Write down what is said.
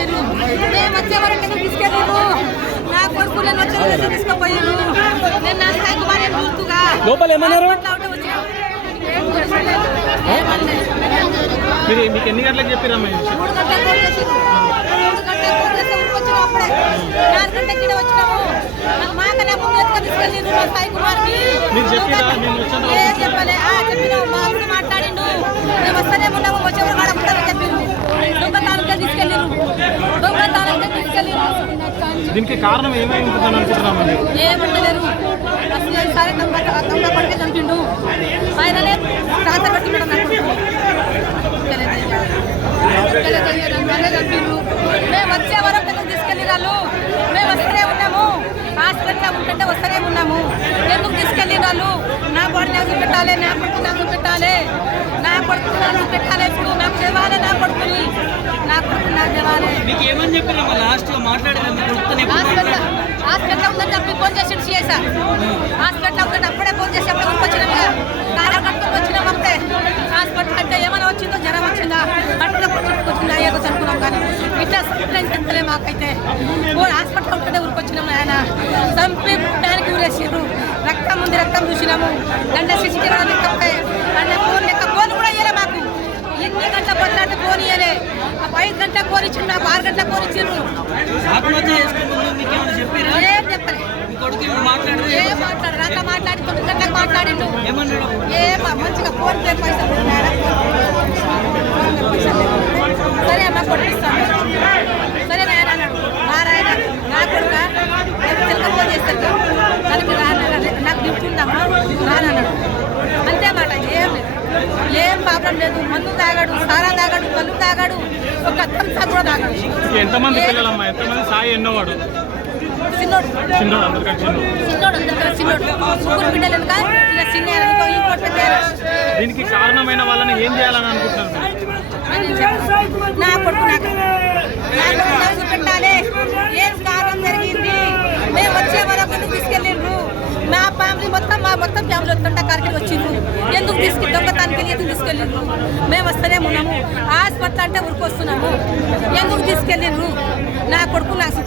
పెట్టిర్రు. మేము వచ్చే వరకు ఎందుకు తీసుకెళ్ళిర్రు? నా కొడుకు నేను వచ్చే వరకు తీసుకుపోయిర్రు. నేను నా సాయి కుమార్ చూస్తుగా లోపల ఏమన్నారు? మీకు ఎన్ని గంటలకు చెప్పిరమ్మా? 3 గంటలకు ఫోన్ చేసిర్రు. 3 గంటలకు ఫోన్ చేస్తే ఊరికొచ్చినాం. అప్పుడే 4 గంటలకి ఇక్కడ వచ్చినాము. మాకనే ముందు ఎత్తుకొని తీసుకెళ్ళిర్రు మా సాయి కుమార్ని. ఏం చెప్పలే. చెప్పినాము. మా అప్పుడు మాట్లాడిండు. మేము వస్తూనే ఉన్నాము, వచ్చేవారు కూడా ఉంటారని చెప్పిర్రు. దొంగతనానికి తీసుకెళ్ళిర్రు. దొంగతనానికి తీసుకెళ్ళిర్రు. దీనికి కారణం ఏమై ఉంటుందని అనుకుంటున్నామండి? ఏముండలేరు. అసలు సరే దొంగ పడితే చంపిండు. ఆయననే ట్రాన్స్ఫర్ పెట్టి మేడం చంపిండు. మేము వచ్చే వరకు ఎందుకు తీసుకెళ్ళి వాళ్ళు? మేము వస్తూనే ఉన్నాము. హాస్పిటల్లో ఉంటుంటే వస్తూనే ఉన్నాము. ఎందుకు తీసుకెళ్ళి వాళ్ళు? నా బాడీ నాకు పెట్టాలి, నా కొడుకు నాకు పెట్టాలి, నా కొడుకు నాకు పెట్టాలి. ఇప్పుడు నాకు చెవాలి, నా కొడుకుని నాకు చెవాలి. మీకు ఏమని చెప్పారమ్మా లాస్ట్ హాస్పిటల్లో ఉందని చెప్పి ఫోన్ చేసి చేసా. హాస్పిటల్లో ఉందంటే అప్పుడే ఫోన్ చేసి అప్పుడే వచ్చినాం. కారా కట్టుకొని వచ్చినాం. అప్పుడే హాస్పిటల్ అంటే ఏమైనా వచ్చిందో, జ్వరం వచ్చిందా, కట్టులో వచ్చిందా ఏదో చనుకున్నాం. కానీ ఇట్లా చెప్తలే మాకైతే. హాస్పిటల్ ఉంటుంటే ఊరికొచ్చినాం. ఆయన చంపి దానికి ఊరేసిర్రు. రక్తం ఉంది, రక్తం చూసినాము. దండ సిసిటీవీ లెక్క అంటే ఫోన్ లెక్క ఫోన్ కూడా ఇయ్యలే మాకు. ఎన్ని గంటల పట్లాంటి ఫోన్ ఇయ్యలే. 5 గంటలకు ఫోన్ ఇచ్చిండు, నాకు 6 గంటలకు ఫోన్ ఇచ్చిండ్రు. ఏం చెప్పలే. ఏం మాట్లాడు నాతో మాట్లాడి 9 గంటలకు మాట్లాడిండు. మంచిగా ఫోన్ పే పైసలు సరే అమ్మ కొట్టిస్తాను. సరే నాయన అన్నాడు. నారాయణ నా కొడుక చిలక ఫోన్ చేస్తాను దానికి నాకు గిఫ్ట్ ఉందమ్మా రానన్నాడు. అంతే మాట. ఏం లేదు, ఏం ప్రాబ్లం లేదు. మందు తాగాడు, సారా తాగాడు, కళ్ళు తాగాడు, ఒక అత్తం కూడా తాగాడు. ఎంతమంది పిల్లలమ్మా? ఎంతమంది? సాయి ఎన్నోవాడు? చిన్నోడు. ముగ్గురు బిడ్డలు ఇలా చిన్న దీనికి కారణమైన వాళ్ళని ఏం చేయాలని అనుకుంటున్నారు? నా కొడుకు నాకు పెట్టాలి. ఏం కారణం జరిగింది? మేము వచ్చే వరకు ఎందుకు తీసుకెళ్ళిండ్రు? మా ఫ్యామిలీ మొత్తం ఫ్యామిలీ వస్తుంటే కారికి వచ్చిండ్రు. ఎందుకు దొంగతానికి ఎందుకు తీసుకెళ్ళిండ్రు? మేము వస్తూనే ఉన్నాము. హాస్పిటల్ అంటే ఊరికొస్తున్నాము. ఎందుకు తీసుకెళ్ళిండ్రు? నా కొడుకు నాకు